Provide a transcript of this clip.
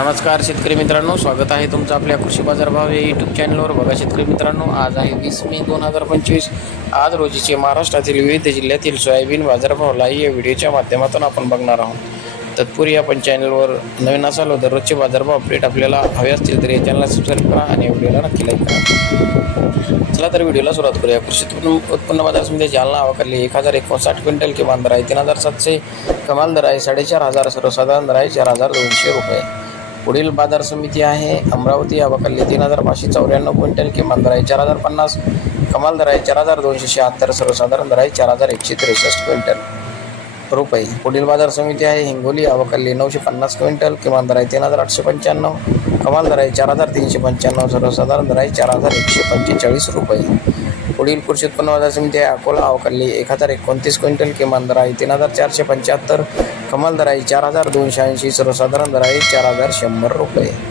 नमस्कार शेतकरी मित्रांनो स्वागत आहे तुमचं आपल्या कृषी बाजारभाव या यूट्यूब चॅनलवर बघा शेतकरी मित्रांनो आज आहे वीस मे दोन हजार पंचवीस. आज रोजीचे महाराष्ट्रातील विविध जिल्ह्यातील सोयाबीन बाजारभाव या व्हिडिओच्या माध्यमातून आपण बघणार आहोत. तत्पूर्वी आपण चॅनलवर नवीन असाल दररोजचे बाजारभाव अपडेट आपल्याला हवे असतील तर या चॅनलला सबस्क्राईब करा आणि व्हिडिओला नक्की लाईक करा. चला तर व्हिडिओला सुरुवात करूया. कृषी उत्पन्न उत्पन्न बाजार समिती जालना अवकाली एक हजार एकोणसाठ क्विंटल किमान दर आहे. तीन हजार सातशे कमाल दर आहे. साडेचार हजार सर्वसाधारण दर आहे. चार हजार दोनशे रुपये. पुढील बाजार समिती आहे. अमरावती अवकाली तीन हजार पाचशे चौऱ्याण्णव क्विंटल किमान दर आहे चार हजार पन्नास कमाल दर आहे चार हजार दोनशे शहात्तर सर्वसाधारण दर आहे चार हजार एकशे त्रेसष्ट क्विंटल रुपये. पुढील बाजार समिती आहे. हिंगोली अवकाली नऊशे पन्नास क्विंटल किमान दर आहे तीन हजार आठशे पंच्याण्णव कमाल दर आहे चार हजार तीनशे पंच्याण्णव सर्वसाधारण दर आहे चार हजार एकशे पंचेचाळीस रुपये. पुढील कृषी उत्पन्न बाजार समिती आहे अकोला अवकाली एक हजार एकोणतीस क्विंटल किमान दर आहे तीन हजार चारशे पंच्याहत्तर कमाल दर आहे चार हजार दोनशे ऐंशी सर्वसाधारण दर आहे चार हजार शंभर रुपये.